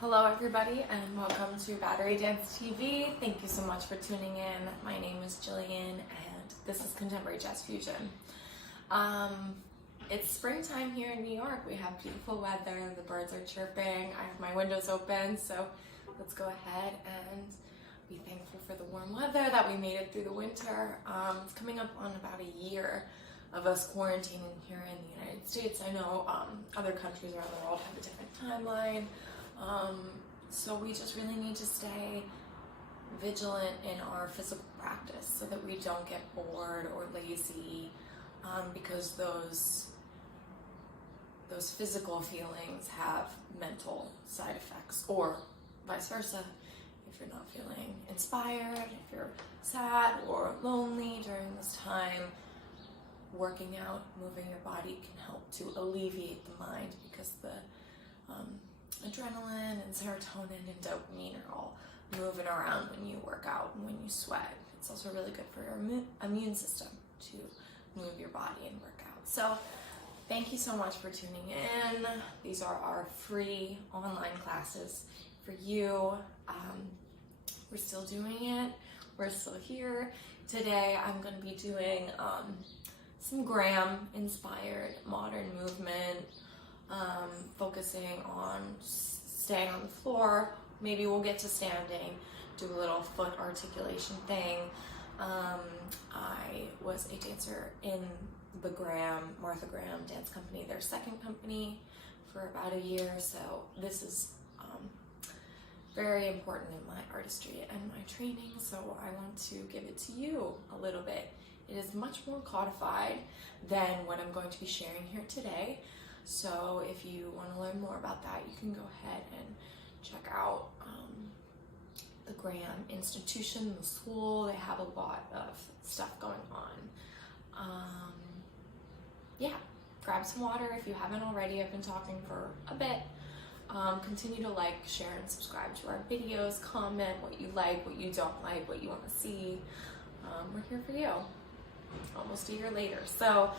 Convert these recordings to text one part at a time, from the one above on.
Hello everybody and welcome to Battery Dance TV. Thank you so much for tuning in. My name is Jillian and this is Contemporary Jazz Fusion. It's springtime here in New York. We have beautiful weather, the birds are chirping, I have my windows open, so let's go ahead and be thankful for the warm weather that we made it through the winter. It's coming up on about a year of us quarantining here in the United States. I know other countries around the world have a different timeline. So we just really need to stay vigilant in our physical practice so that we don't get bored or lazy, because those physical feelings have mental side effects, or vice versa. If you're not feeling inspired, if you're sad or lonely during this time, working out, moving your body can help to alleviate the mind, because the adrenaline and serotonin and dopamine are all moving around when you work out and when you sweat. It's also really good for your immune system to move your body and work out. So thank you so much for tuning in. These are our free online classes for you. We're still doing it. We're still here. Today I'm going to be doing some Graham inspired modern movement, focusing on staying on the floor. Maybe we'll get to standing, do a little foot articulation thing. I was a dancer in the Martha Graham Dance Company, their second company, for about a year, so this is very important in my artistry and my training, so I want to give it to you a little bit. It is much more codified than what I'm going to be sharing here today. So if you want to learn more about that, you can go ahead and check out the Graham Institution, the school. They have a lot of stuff going on. Yeah, grab some water if you haven't already. I've been talking for a bit. Continue to like, share, and subscribe to our videos. Comment what you like, what you don't like, what you want to see. We're here for you. Almost a year later. So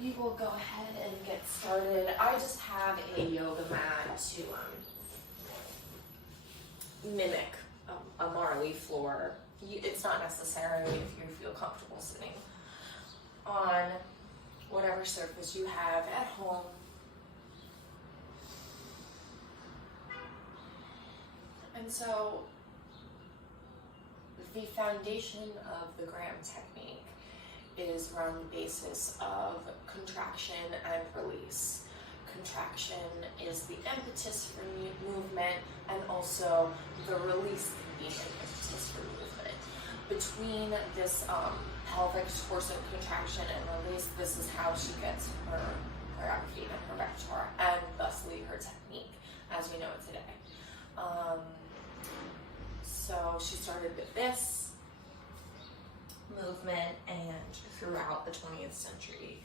we will go ahead and get started. I just have a yoga mat to mimic a Marley floor. It's not necessary if you feel comfortable sitting on whatever surface you have at home. And so the foundation of the Graham technique is on the basis of contraction and release. Contraction is the impetus for movement, and also the release can be an impetus for movement. Between this pelvic torso contraction and release, this is how she gets her choreography and her repertoire, and thusly her technique as we know it today. So she started with this movement, and throughout the 20th century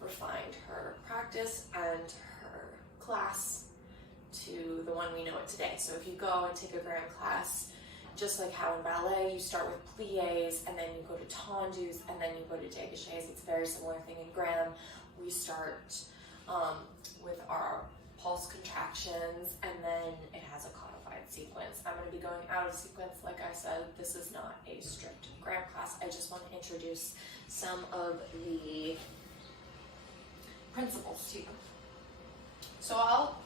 refined her practice and her class to the one we know it today. So if you go and take a Graham class, just like how in ballet you start with pliés and then you go to tendus and then you go to dégagés, it's a very similar thing in Graham. We start with our pulse contractions, and then it has a codified sequence. I'm going to be going out of sequence. Like I said, this is not a strict Graham class. I just want to introduce some of the principles to you. So I'll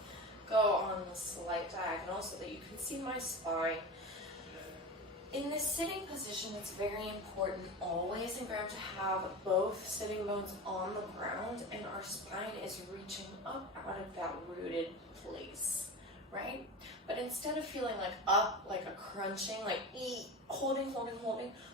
go on the slight diagonal so that you can see my spine. In this sitting position, it's very important always in Graham to have both sitting bones on the ground and our spine is reaching up out of that rooted place, right? But instead of feeling like up, like a crunching, like holding,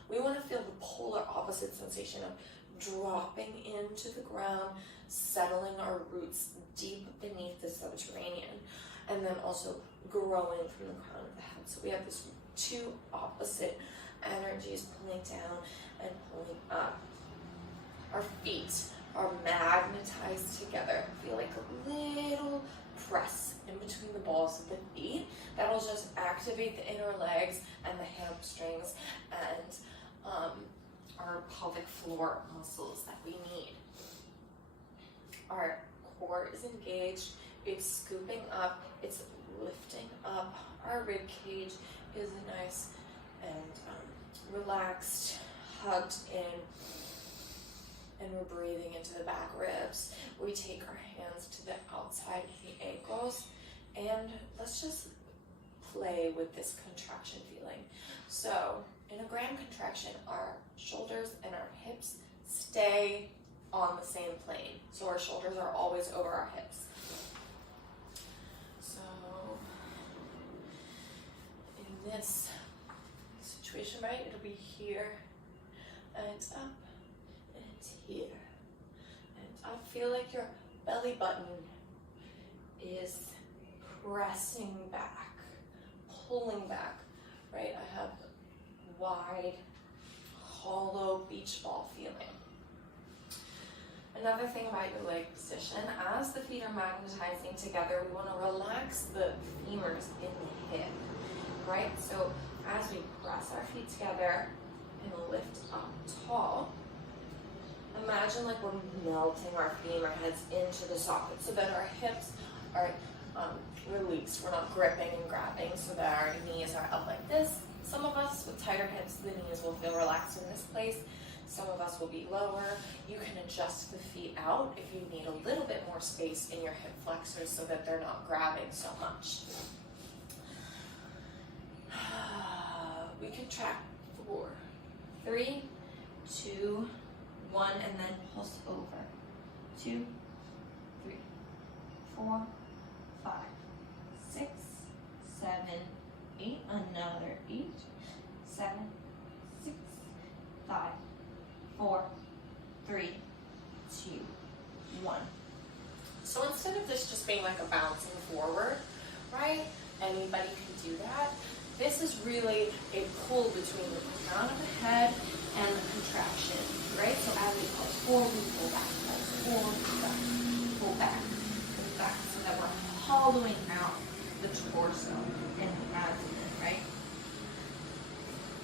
we want to feel the polar opposite sensation of dropping into the ground, settling our roots deep beneath the subterranean, and then also growing from the crown of the head. So we have this two opposite energies pulling down and pulling up. Our feet are magnetized together. Feel like a little press in between the balls of the feet. That'll just activate the inner legs and the hamstrings and our pelvic floor muscles that we need. Our core is engaged. It's scooping up. It's lifting up. Our rib cage is nice and relaxed, hugged in, and we're breathing into the back ribs. We take our hands to the outside of the ankles, and let's just play with this contraction feeling. So in a Graham contraction, our shoulders and our hips stay on the same plane. So our shoulders are always over our hips. So in this situation, right, it'll be here and up and here and up. Feel like your belly button is pressing back, pulling back, right? I have wide, hollow beach ball feeling. Another thing about your leg position, as the feet are magnetizing together, we want to relax the femurs in the hip, right? So as we press our feet together and lift up tall, imagine like we're melting our femur heads into the socket so that our hips are released. We're not gripping and grabbing so that our knees are up like this. Some of us with tighter hips, the knees will feel relaxed in this place. Some of us will be lower. You can adjust the feet out if you need a little bit more space in your hip flexors so that they're not grabbing so much. We contract 4, 3, 2, 1, and then pulse over. 2, 3, 4, 5, 6, 7, 8, another 8, 7, 6, 5, 4, 3, 2, 1. So instead of this just being like a bouncing forward, right? Anybody can do that. This is really a pull between the crown of the head and the contraction, right? So as we pulse forward, we pull back, pull back, so that we're hollowing out the torso and the abdomen, right?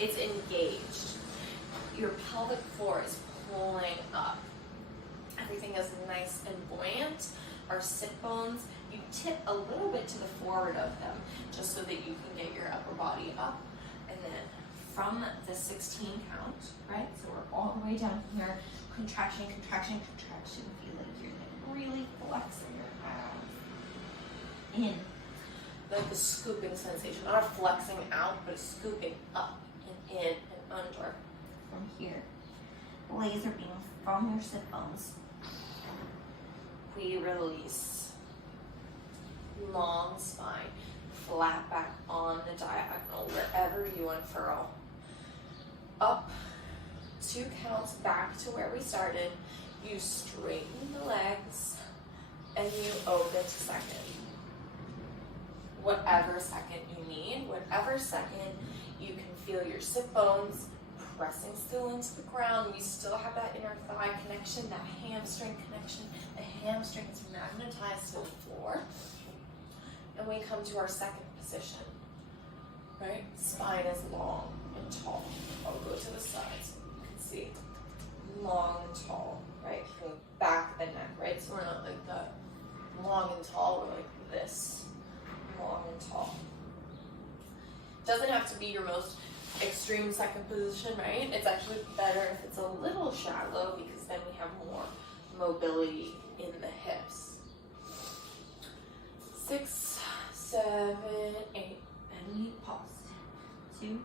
It's engaged. Your pelvic floor is pulling up. Everything is nice and buoyant. Our sit bones, you tip a little bit to the forward of them just so that you can get your upper body up. And then from the 16 count, right? So we're all the way down here. Contraction, contraction, contraction. Feel like you're like really flexing your abs in. Like the scooping sensation. Not flexing out, but scooping up and in and under. From here. Laser beam from your sit bones. We release. Long spine. Flat back on the diagonal, wherever you unfurl. Up 2 counts back to where we started. You straighten the legs and you open to second. Whatever second you need, whatever second you can feel your sit bones pressing still into the ground. We still have that inner thigh connection, that hamstring connection. The hamstring is magnetized to the floor. And we come to our second position, right? Spine is long and tall. I'll go to the sides. You can see long and tall, right? From the back of the neck, right? So we're not like that long and tall, we're like this, long and tall. Doesn't have to be your most extreme second position, right? It's actually better if it's a little shallow because then we have more mobility in the hips. 6, 7, 8, and we pause. 2, 3,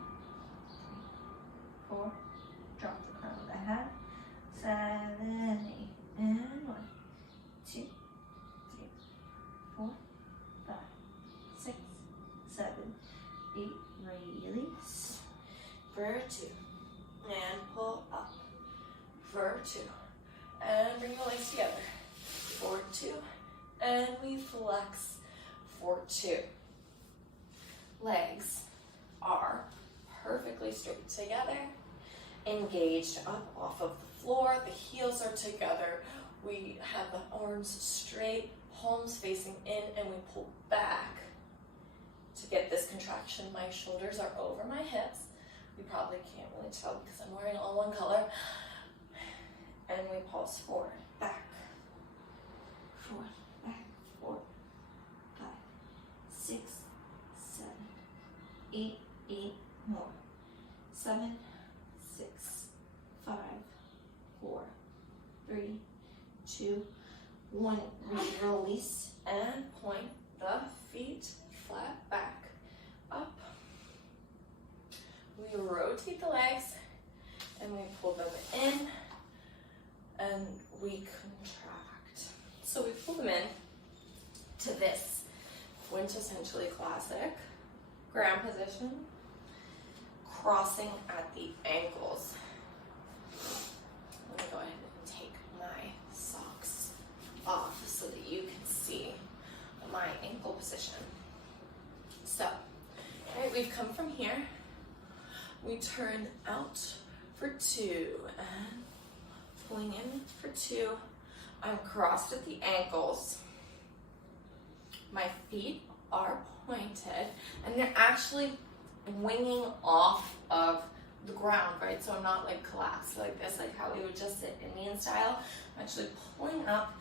4, drop the crown of the head. 7, 8, and 1, 2, 3, 4, 5, 6, 7, 8, release. For 2, and pull up. For 2, and bring your legs together. For 2, and we flex. For 2. Legs are perfectly straight together, engaged up off of the floor. The heels are together. We have the arms straight, palms facing in, and we pull back to get this contraction. My shoulders are over my hips. You probably can't really tell because I'm wearing all one color. And we pulse forward, back, forward, back, forward. 5, 6, 8, 8 more. 7, 6, 5, 4, 3, 2, 1. Release and point the feet flat back, up. We rotate the legs and we pull them in and we contract. So we pull them in to this quintessentially classic ground position, crossing at the ankles. Let me go ahead and take my socks off so that you can see my ankle position. So, okay, we've come from here. We turn out for 2 and pulling in for 2. I'm crossed at the ankles. My feet are pointed and they're actually winging off of the ground, right? So I'm not like collapsed like this, like how we would just sit Indian style. I'm actually pulling up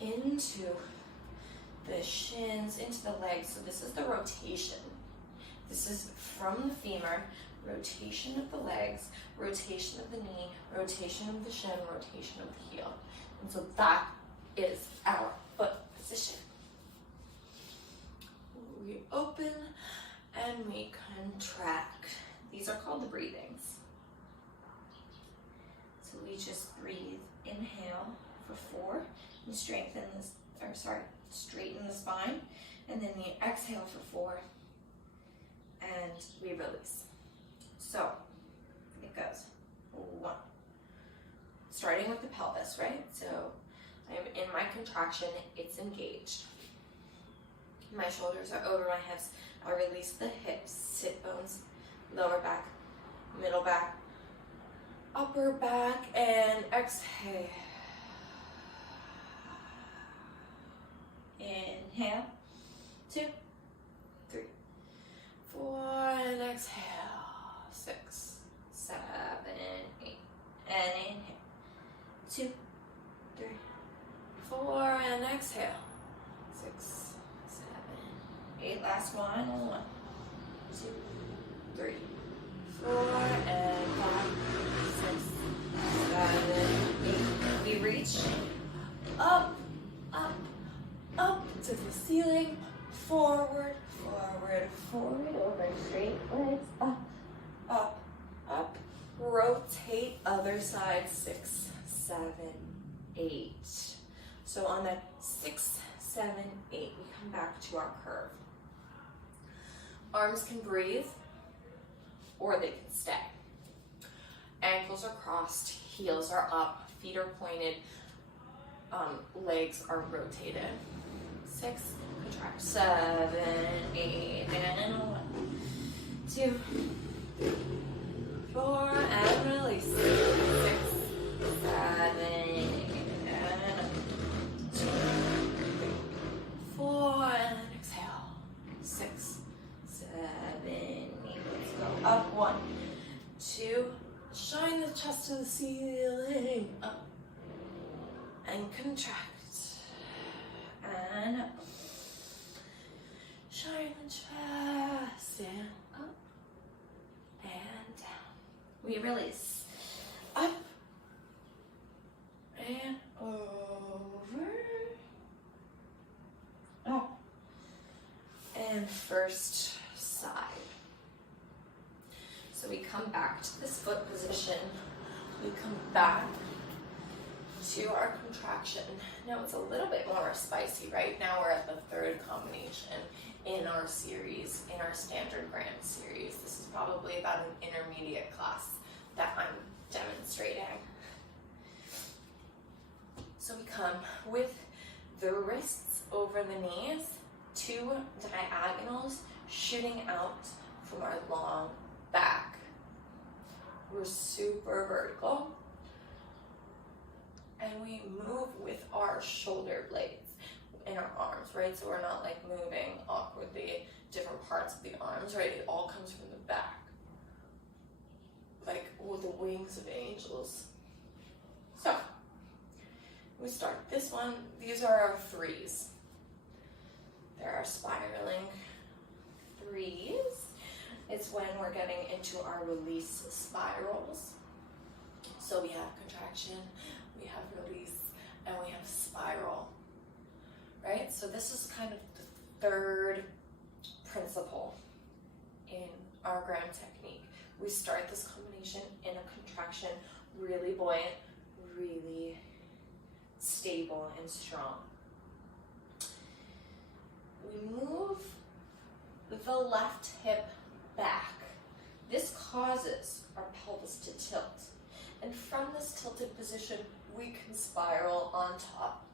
into the shins, into the legs. So this is the rotation. This is from the femur, rotation of the legs, rotation of the knee, rotation of the shin, rotation of the heel. And so that is our foot position. We open and we contract. These are called the breathings. So we just breathe, inhale for 4, and straighten the spine, and then we exhale for 4, and we release. So it goes 1. Starting with the pelvis, right? So I'm in my contraction, it's engaged. My shoulders are over my hips. I'll release the hips, sit bones, lower back, middle back, upper back, and exhale. Inhale, 2, 3, 4, and exhale, 6, 7, 8, and inhale, 2, 3, 4, and exhale, 6, 7, 8, last one, 1, 2, 3, 4, and 5, 6, 7, 8. We reach up, up, up to the ceiling, forward, forward, forward, over, straight legs, up, up, up. Rotate other side, 6, 7, 8. So on that 6, 7, 8, we come back to our curve. Arms can breathe, or they can stay. Ankles are crossed, heels are up, feet are pointed, legs are rotated. 6, contract, 7, 8, and 1, 2, 3, 4, and release. 6, 7, 8, and 2, 3, 4, and exhale. 6, 7, 8. Let's go up. 1, 2. Shine the chest to the ceiling. Up and contract. And up. Shine the chest and up and down. We release. Up and over. Up. And first side. So we come back to this foot position. We come back to our contraction. Now it's a little bit more spicy. Right now we're at the 3rd combination in our series, in our standard grand series. This is probably about an intermediate class that I'm demonstrating. So we come with the wrists over the knees, 2 diagonals shooting out from our long back. We're super vertical. And we move with our shoulder blades in our arms, right? So we're not like moving awkwardly different parts of the arms, right? It all comes from the back. Like with the wings of angels. So, we start this one. These are our 3s. There are spiraling 3s. is when we're getting into our release spirals. So we have contraction, we have release, and we have spiral, right? So this is kind of the third principle in our Graham technique. We start this combination in a contraction, really buoyant, really stable and strong. We move the left hip back. This causes our pelvis to tilt. And from this tilted position, we can spiral on top,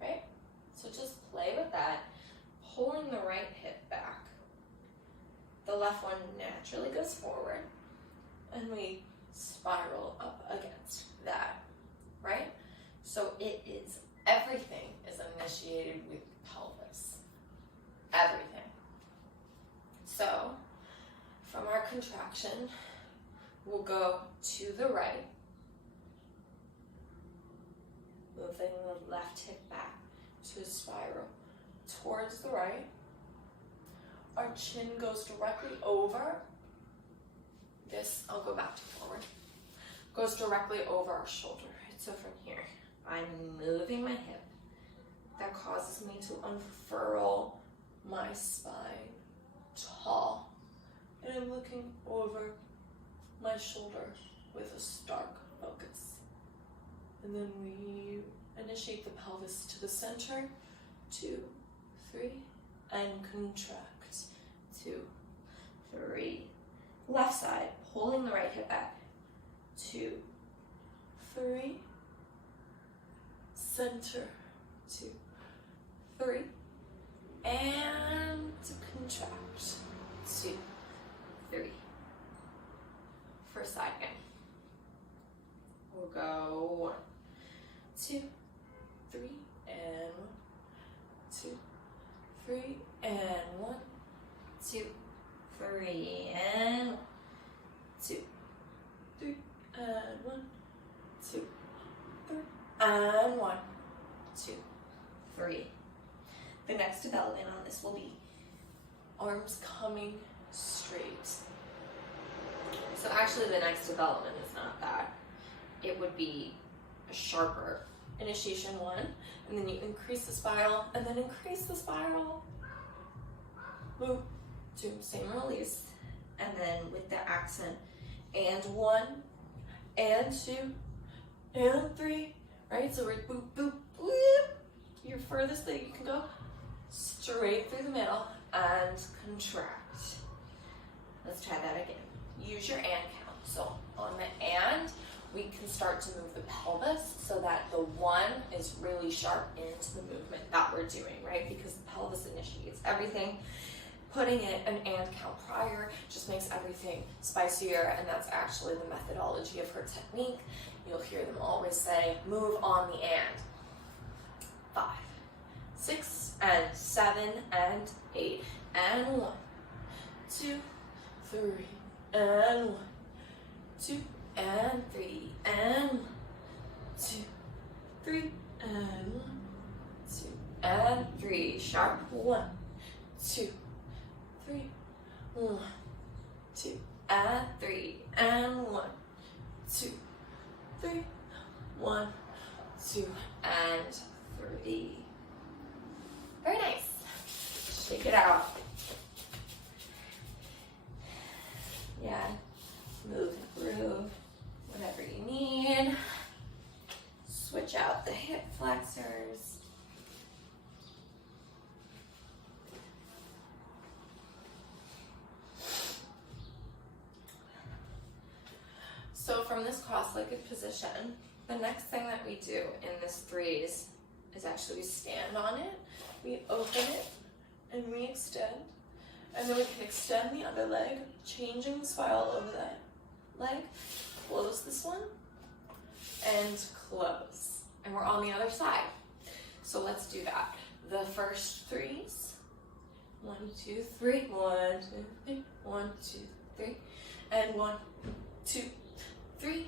right? So just play with that, pulling the right hip back. The left one naturally goes forward, and we spiral up against that, right? So it is, everything is initiated with pelvis. Everything. So, from our contraction, we'll go to the right, moving the left hip back to a spiral towards the right. Our chin goes directly over this, I'll go back to forward, goes directly over our shoulder, right? So from here, I'm moving my hip. That causes me to unfurl my spine tall. And I'm looking over my shoulder with a stark focus. And then we initiate the pelvis to the center, 2, 3, and contract, 2, 3. Left side, pulling the right hip back, 2, 3, center, 2, 3, and contract, 2, 3. First side again. We'll go 1, 2, 3, and 1, 2, 3, and 1, 2, 3, and 1, 2, 3, and 1, 2, 3, and 1, 2, 3. The next development on this will be arms coming straight. So actually the next development is not that. It would be a sharper initiation 1, and then you increase the spiral, and then increase the spiral. Move to same release, and then with the accent, and 1, and 2, and 3, right? So we're boop, boop, boop. Your furthest that you can go, straight through the middle, and contract. Let's try that again. Use your and count. So on the and, we can start to move the pelvis so that the 1 is really sharp into the movement that we're doing, right? Because the pelvis initiates everything. Putting it an and count prior just makes everything spicier, and that's actually the methodology of her technique. You'll hear them always say, move on the and. 5, 6, and 7, and 8, and 1, 2, 3, and 1, 2, and 3, and 1, 2, 3, and 1, 2, and 3, sharp, 1, 2, 3, 1, 2, and 3, and 1, 2, 3, 1, 2, and 3. Very nice. Shake it out. Yeah, move and groove whatever you need. Switch out the hip flexors. So from this cross-legged position, the next thing that we do in this threes is actually we stand on it, we open it, and we extend. And then we can extend the other leg, changing the spiral over that leg, close this one, and close. And we're on the other side. So let's do that. The first threes, 1, 2, 3, 1, 2, 3, 1, 2, 3, and 1, 2, 3,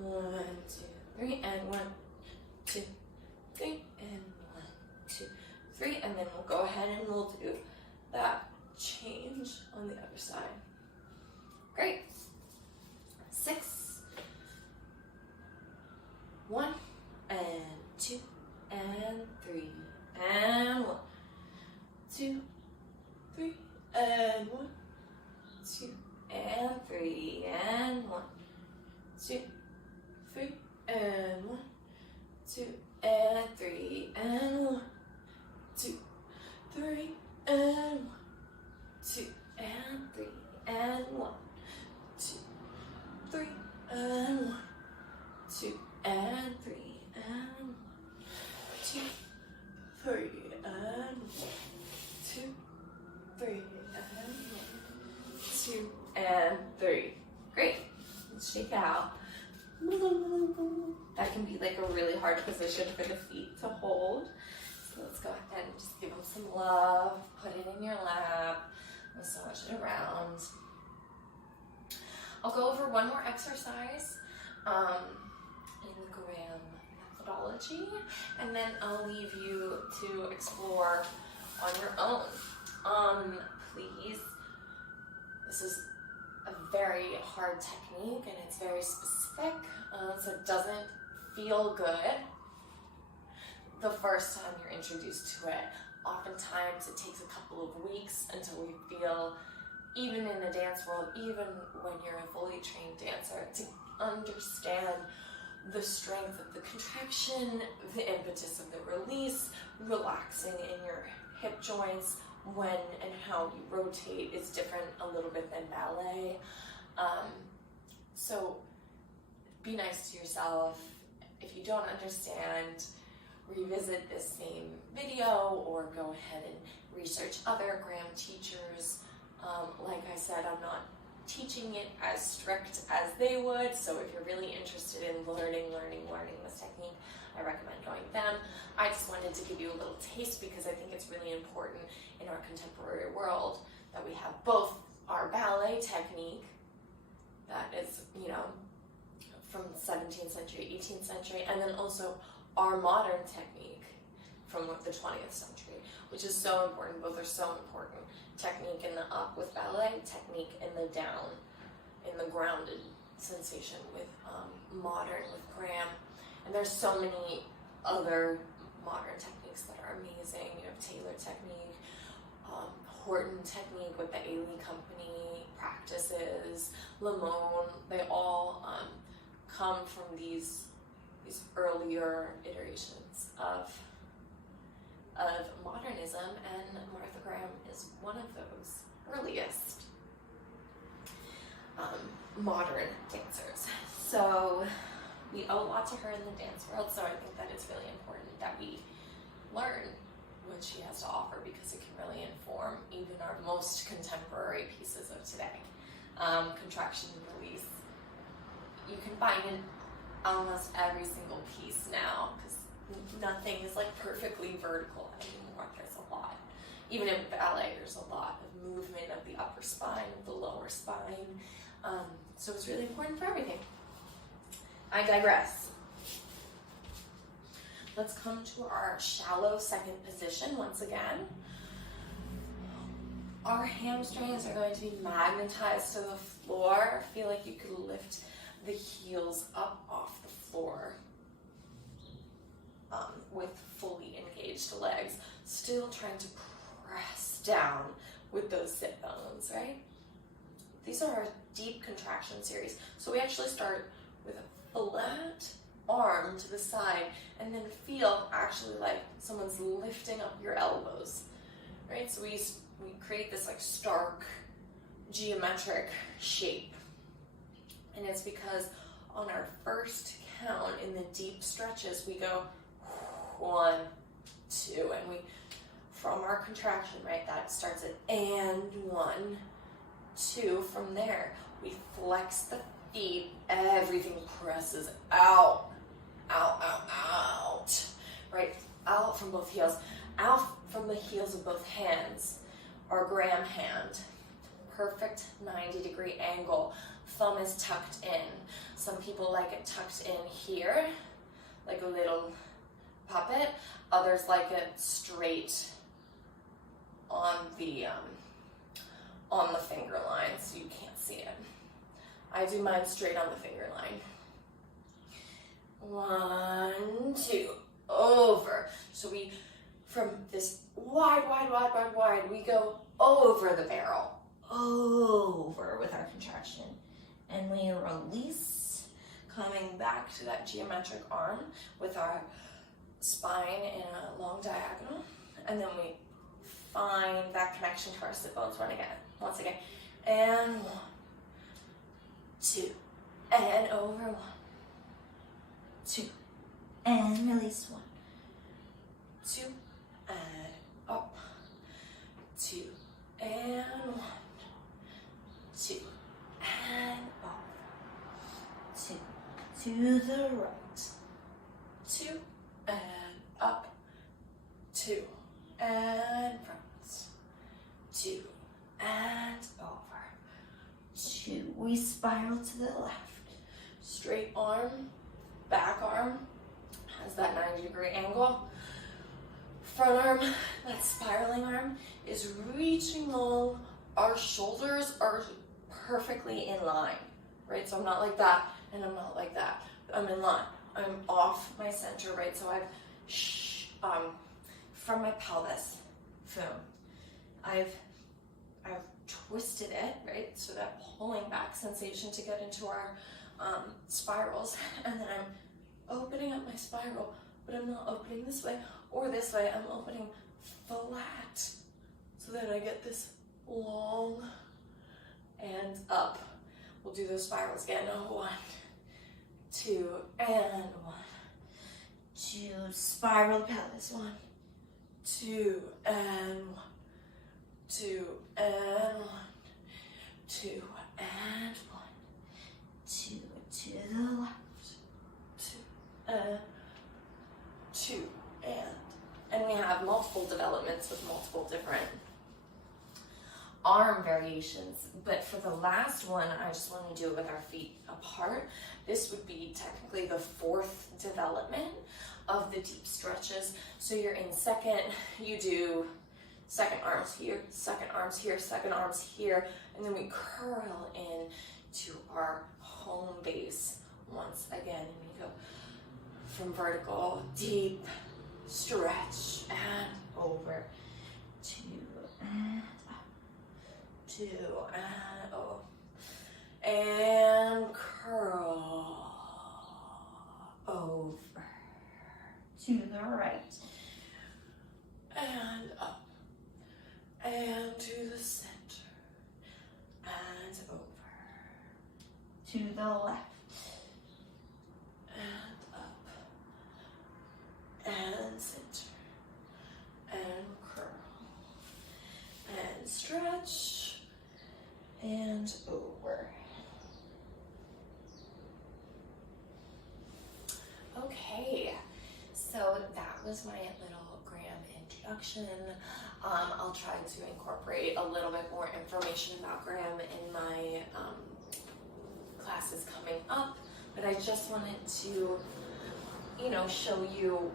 1, 2, 3, and 1, 2, 3, and 1, 2, 3, and then we'll go ahead and we'll do that change on the other side. Great. 6. 1 and 2 and 3 and 1, 2, 3 and 1, 2 and 3 and 1, 2, 3 and 1, 2 and 3 and 1, 2, 3 and 1, 2 and 3 and 1, 2, 3 and 1, 2 and 3 and 1, 2, 3 and 1, 2, 3 and 1, 2 and 3. Great. Let's shake out. That can be like a really hard position for the feet to hold. So let's go ahead and just give them some love. Put it in your lap. Massage it around. I'll go over one more exercise in the Graham methodology, and then I'll leave you to explore on your own. Please, this is a very hard technique and it's very specific, so it doesn't feel good the first time you're introduced to it. Oftentimes it takes a couple of weeks until we feel, even in the dance world, even when you're a fully trained dancer, to understand the strength of the contraction, the impetus of the release, relaxing in your hip joints, when and how you rotate is different a little bit than ballet. So be nice to yourself. If you don't understand, revisit this same video or go ahead and research other Graham teachers. Like I said, I'm not teaching it as strict as they would, so if you're really interested in learning this technique, I recommend going to them. I just wanted to give you a little taste because I think it's really important in our contemporary world that we have both our ballet technique that is, from the 17th century, 18th century, and then also our modern technique from the 20th century, which is so important. Both are so important. Technique in the up with ballet, technique in the down, in the grounded sensation with modern, with Graham. And there's so many other modern techniques that are amazing. You have Taylor technique, Horton technique with the Ailey Company practices, Limon. They all come from these earlier iterations of modernism, and Martha Graham is one of those earliest modern dancers. So we owe a lot to her in the dance world, so I think that it's really important that we learn what she has to offer because it can really inform even our most contemporary pieces of today. Contraction and release. You can find in almost every single piece now because nothing is like perfectly vertical anymore. There's a lot. Even in ballet, there's a lot of movement of the upper spine, of the lower spine. So it's really important for everything. I digress. Let's come to our shallow second position once again. Our hamstrings are going to be magnetized to the floor. Feel like you could lift the heels up off the floor with fully engaged legs. Still trying to press down with those sit bones, right? These are our deep contraction series. So we actually start with a flat arm to the side and then feel actually like someone's lifting up your elbows, right? So we create this like stark geometric shape. And it's because on our first count in the deep stretches, we go 1, 2, and we, from our contraction, right, that starts at and 1, 2. From there, we flex the feet, everything presses out, right, out from both heels, out from the heels of both hands, our Graham hand, perfect 90-degree angle. Thumb is tucked in. Some people like it tucked in here, like a little puppet. Others like it straight on the finger line, so you can't see it. I do mine straight on the finger line. 1, 2, over. So we, from this wide, we go over the barrel, over with our contraction. And we release, coming back to that geometric arm with our spine in a long diagonal. And then we find that connection to our sit bones once again. And 1, 2, and over 1, 2, and release 1, 2, and up, 2, and 1, 2, and up, 2, to the right, 2, and up, 2, and front, 2, and over, 2, we spiral to the left, straight arm, back arm has that 90-degree angle, front arm, that spiraling arm is reaching long, our shoulders are perfectly in line, right? So I'm not like that, and I'm not like that, I'm in line, I'm off my center, right? So from my pelvis, I've twisted it, right? So that pulling back sensation to get into our spirals, and then I'm opening up my spiral, but I'm not opening this way or this way, I'm opening flat, so that I get this long and up. We'll do those spirals again. 1, 2, and 1, 2, spiral the pelvis, 1, 2, and 1, 2, and 1, 2, and 1, 2, to the left, 2, and 2, and we have multiple developments with multiple different arm variations, but for the last one, I just want to do it with our feet apart. This would be technically the 4th development of the deep stretches. So you're in second, you do second arms here, second arms here, second arms here, and then we curl in to our home base once again, and we go from vertical, deep, stretch, and over, 2, and up, 2, and over, and curl, over, to the right, and up, and to the center, and over, to the left, and up, and center, and curl, and stretch, and over. Okay, so that was my little Graham introduction. I'll try to incorporate a little bit more information about Graham in my classes coming up, but I just wanted to, show you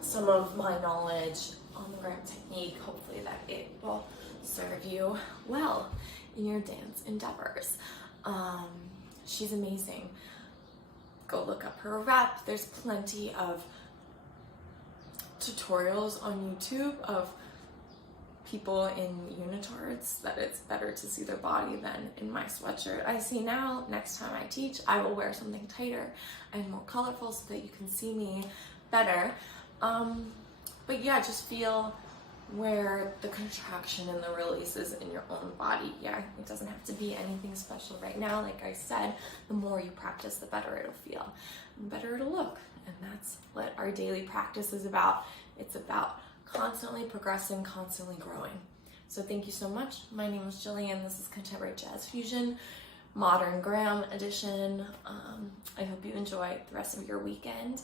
some of my knowledge on the Graham technique. Hopefully that it will serve you well in your dance endeavors. She's amazing. Go look up her rep. There's plenty of tutorials on YouTube of people in unitards that it's better to see their body than in my sweatshirt. I see now, next time I teach, I will wear something tighter and more colorful so that you can see me better. But yeah, just feel where the contraction and the release is in your own body. Yeah, it doesn't have to be anything special right now. Like I said, the more you practice, the better it'll feel, and the better it'll look. And that's what our daily practice is about. It's about constantly progressing, constantly growing. So thank you so much. My name is Jillian. This is Contemporary Jazz Fusion, Modern Graham edition. I hope you enjoy the rest of your weekend,